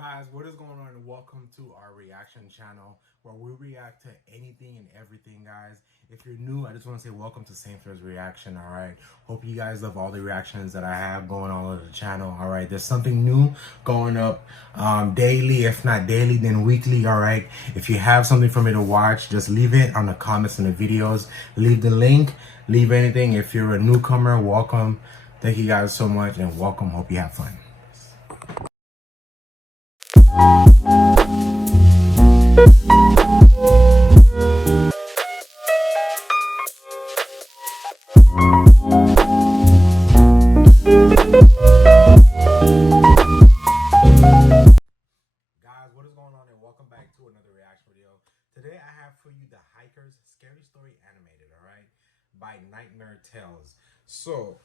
Guys, what is going on? Welcome to our reaction channel where we react to anything and everything, guys. If you're new, I just want to say welcome to St. Fair's Reaction, all right? Hope you guys love all the reactions that I have going on the channel, all right? There's something new going up daily, if not daily, then weekly, all right? If you have something for me to watch, just leave it on the comments and the videos. Leave the link, leave anything. If you're a newcomer, welcome. Thank you guys so much and welcome. Hope you have fun. Guys, what is going on and welcome back to another reaction video. Today I have for you The Hikers Scary Story Animated, alright? By Nightmare Tales. So,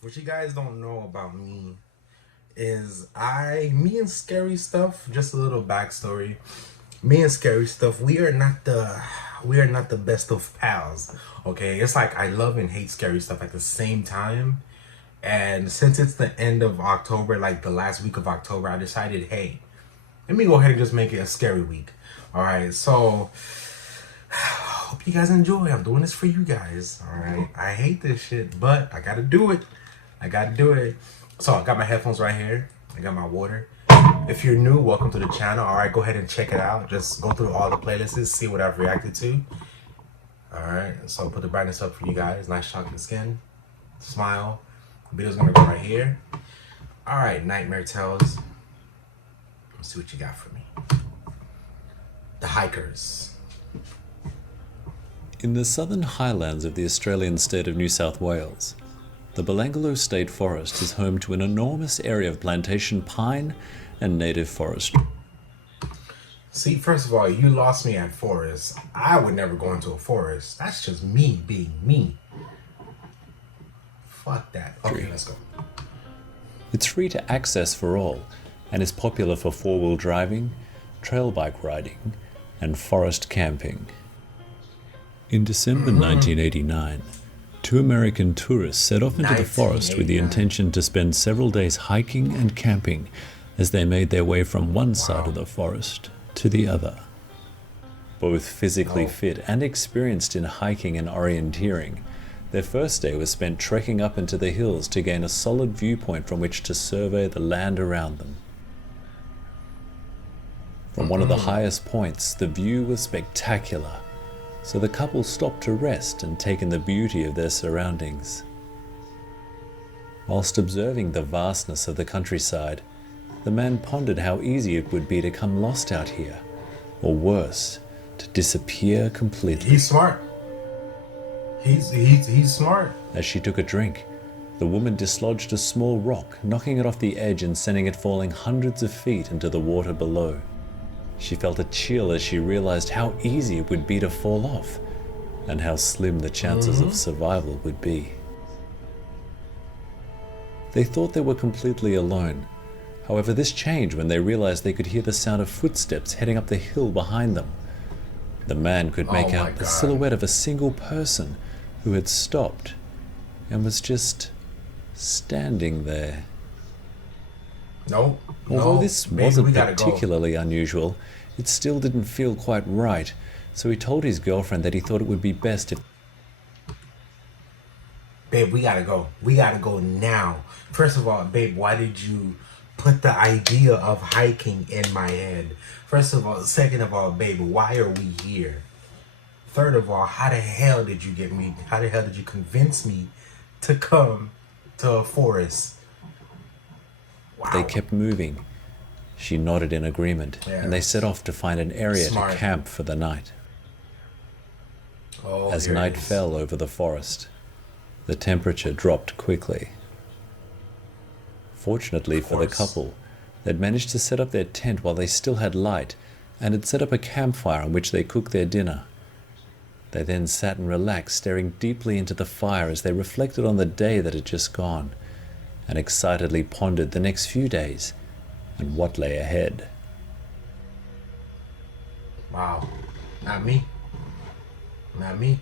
what you guys don't know about me is me and Scary Stuff, just a little backstory. Me and Scary Stuff, we are not the best of pals. Okay, it's like I love and hate Scary Stuff at the same time. And since it's the end of October, like the last week of October, I decided, hey, let me go ahead and just make it a scary week. All right, so hope you guys enjoy. I'm doing this for you guys. All right, I hate this shit, but I gotta do it. I gotta do it. So I got my headphones right here. I got my water. If you're new, welcome to the channel. All right, go ahead and check it out. Just go through all the playlists, see what I've reacted to. All right, so put the brightness up for you guys. Nice chocolate skin. Smile. The video's gonna go right here. All right, Nightmare Tales. Let's see what you got for me. The Hikers. In the southern highlands of the Australian state of New South Wales, the Belanglo State Forest is home to an enormous area of plantation pine and native forest. See, first of all, you lost me at forest. I would never go into a forest. That's just me being me. Fuck that. Okay, let's go. It's free to access for all and is popular for four-wheel driving, trail bike riding, and forest camping. In December 1989, two American tourists set off into the forest with the intention to spend several days hiking and camping as they made their way from one side of the forest to the other. Both physically fit and experienced in hiking and orienteering, their first day was spent trekking up into the hills to gain a solid viewpoint from which to survey the land around them. From one of the highest points, the view was spectacular, so the couple stopped to rest and take in the beauty of their surroundings. Whilst observing the vastness of the countryside, the man pondered how easy it would be to come lost out here, or worse, to disappear completely. He's smart. He's smart. As she took a drink, the woman dislodged a small rock, knocking it off the edge and sending it falling hundreds of feet into the water below. She felt a chill as she realized how easy it would be to fall off, and how slim the chances of survival would be. They thought they were completely alone. However, this changed when they realized they could hear the sound of footsteps heading up the hill behind them. The man could make out the silhouette of a single person who had stopped and was just standing there. Although this wasn't particularly unusual, it still didn't feel quite right, so he told his girlfriend that he thought it would be best if... Babe, we gotta go. We gotta go now. First of all, babe, why did you put the idea of hiking in my head? First of all, second of all, babe, why are we here? Third of all, how the hell did you get me? How the hell did you convince me to come to a forest? Wow. They kept moving. She nodded in agreement, and they set off to find an area to camp for the night. As night fell over the forest, the temperature dropped quickly. Fortunately for the couple, they'd managed to set up their tent while they still had light, and had set up a campfire on which they cooked their dinner. They then sat and relaxed, staring deeply into the fire as they reflected on the day that had just gone, and excitedly pondered the next few days and what lay ahead. Wow. Not me. Not me.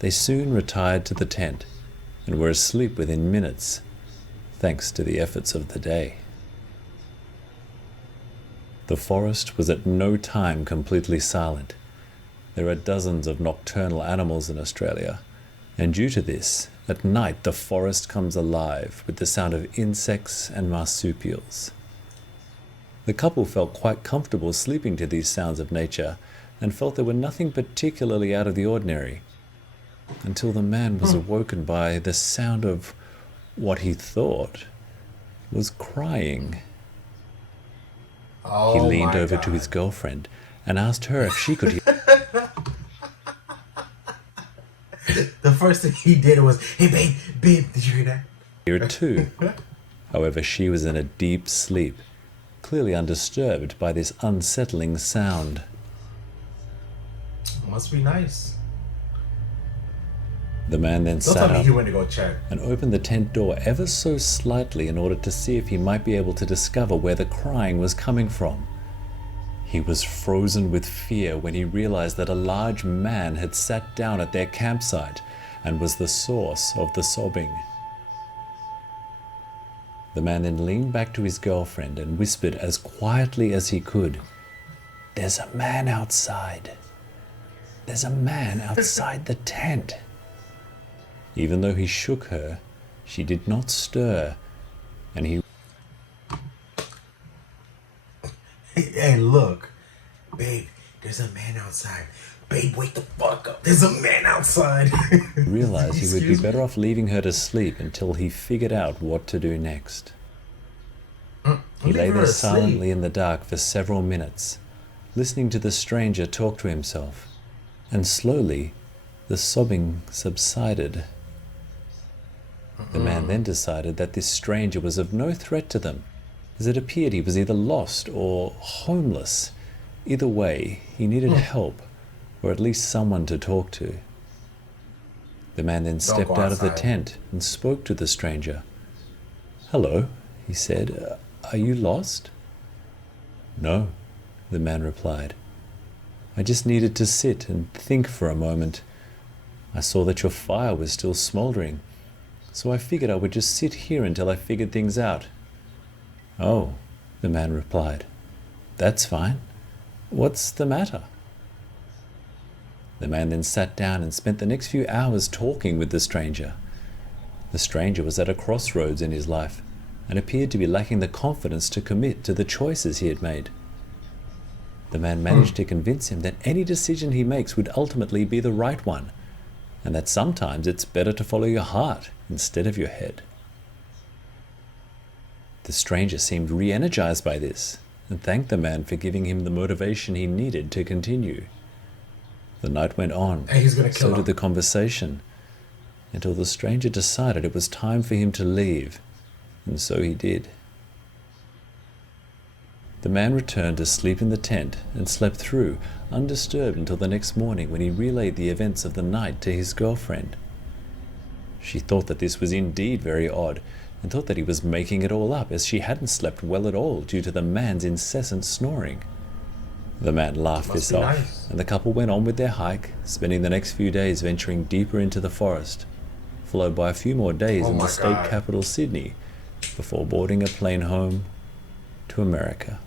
They soon retired to the tent and were asleep within minutes, thanks to the efforts of the day. The forest was at no time completely silent. There are dozens of nocturnal animals in Australia, and due to this, at night the forest comes alive with the sound of insects and marsupials. The couple felt quite comfortable sleeping to these sounds of nature and felt there were nothing particularly out of the ordinary, until the man was awoken by the sound of what he thought was crying. Oh, he leaned my over God. to his girlfriend and asked her if she could The first thing he did was, "Hey, babe, did you hear that?" hear it too. However, she was in a deep sleep, clearly undisturbed by this unsettling sound. Must be nice. The man then Don't sat tell me up he went to go check. and opened the tent door ever so slightly in order to see if he might be able to discover where the crying was coming from. He was frozen with fear when he realized that a large man had sat down at their campsite and was the source of the sobbing. The man then leaned back to his girlfriend and whispered as quietly as he could, "There's a man outside. There's a man outside the tent." Even though he shook her, she did not stir, and he Hey, look, babe, there's a man outside. Babe, wake the fuck up. There's a man outside. realized he would be Excuse me? better off leaving her to sleep until he figured out what to do next. He Leave lay her there asleep. silently in the dark for several minutes, listening to the stranger talk to himself, and slowly the sobbing subsided. The man then decided that this stranger was of no threat to them, as it appeared he was either lost or homeless. Either way, he needed help, or at least someone to talk to. The man then stepped go out of the outside. tent and spoke to the stranger. "Hello," he said. "Are you lost?" "No," the man replied. "I just needed to sit and think for a moment. I saw that your fire was still smoldering, so I figured I would just sit here until I figured things out." "Oh," the man replied. "That's fine. What's the matter?" The man then sat down and spent the next few hours talking with the stranger. The stranger was at a crossroads in his life and appeared to be lacking the confidence to commit to the choices he had made. The man managed to convince him that any decision he makes would ultimately be the right one, and that sometimes it's better to follow your heart instead of your head. The stranger seemed re-energized by this and thanked the man for giving him the motivation he needed to continue. The night went on, Hey, he's gonna kill so him. did the conversation, until the stranger decided it was time for him to leave, and so he did. The man returned to sleep in the tent and slept through, undisturbed until the next morning when he relayed the events of the night to his girlfriend. She thought that this was indeed very odd, and thought that he was making it all up, as she hadn't slept well at all due to the man's incessant snoring. The man laughed Must this be off, nice. and the couple went on with their hike, spending the next few days venturing deeper into the forest, followed by a few more days Oh in the my state God. capital, Sydney, before boarding a plane home to America.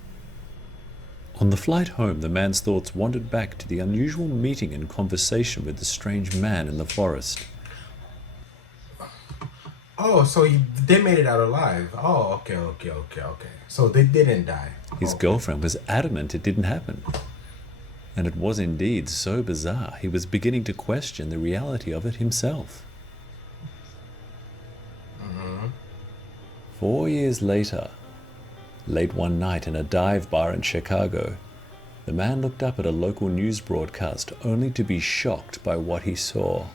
On the flight home, the man's thoughts wandered back to the unusual meeting and conversation with the strange man in the forest. Oh, so they made it out alive. Oh, okay. So they didn't die. His Okay. girlfriend was adamant it didn't happen. And it was indeed so bizarre, he was beginning to question the reality of it himself. 4 years later, late one night in a dive bar in Chicago, the man looked up at a local news broadcast only to be shocked by what he saw.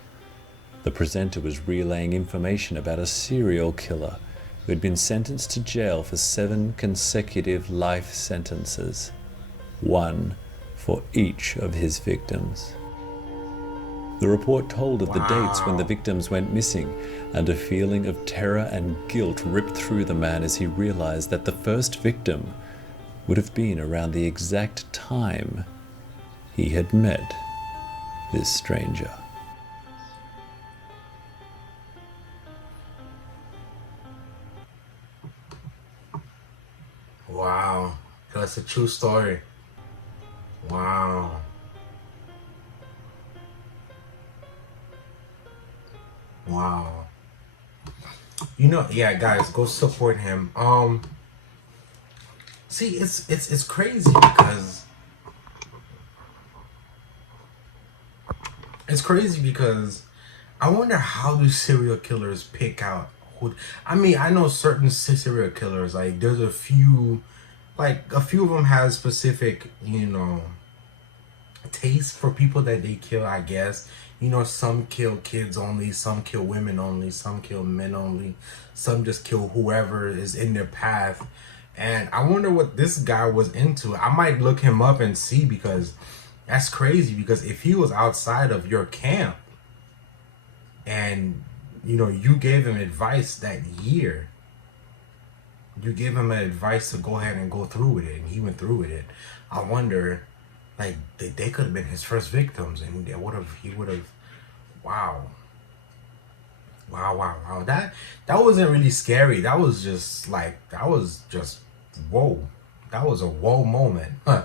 The presenter was relaying information about a serial killer who had been sentenced to jail for 7 consecutive life sentences, one for each of his victims. The report told of the dates when the victims went missing, and a feeling of terror and guilt ripped through the man as he realized that the first victim would have been around the exact time he had met this stranger. Wow. So it's a true story. Wow. Wow. You know, yeah, guys, go support him. See, it's crazy because I wonder how do serial killers pick out who. I mean, I know certain serial killers, like there's a few, like a few of them have specific, you know, taste for people that they kill, I guess. You know, some kill kids only, some kill women only, some kill men only, some just kill whoever is in their path. And I wonder what this guy was into. I might look him up and see, because that's crazy. Because if he was outside of your camp and, you know, you gave him advice that year, you gave him advice to go ahead and go through with it, and he went through with it. I wonder, like, they could have been his first victims, and he would have, wow. That wasn't really scary. That was just whoa. That was a whoa moment. Huh.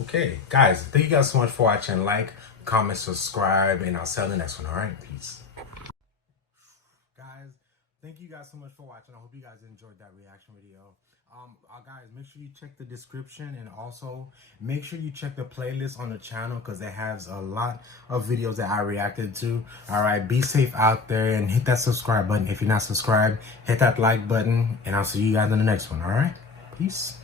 Okay, guys, thank you guys so much for watching. Like, comment, subscribe, and I'll see you in the next one. All right, peace. Guys, thank you guys so much for watching. I hope you guys enjoyed that reaction video. Guys, make sure you check the description, and also make sure you check the playlist on the channel, because it has a lot of videos that I reacted to. All right, be safe out there, and hit that subscribe button if you're not subscribed. Hit that like button, and I'll see you guys in the next one. All right, peace.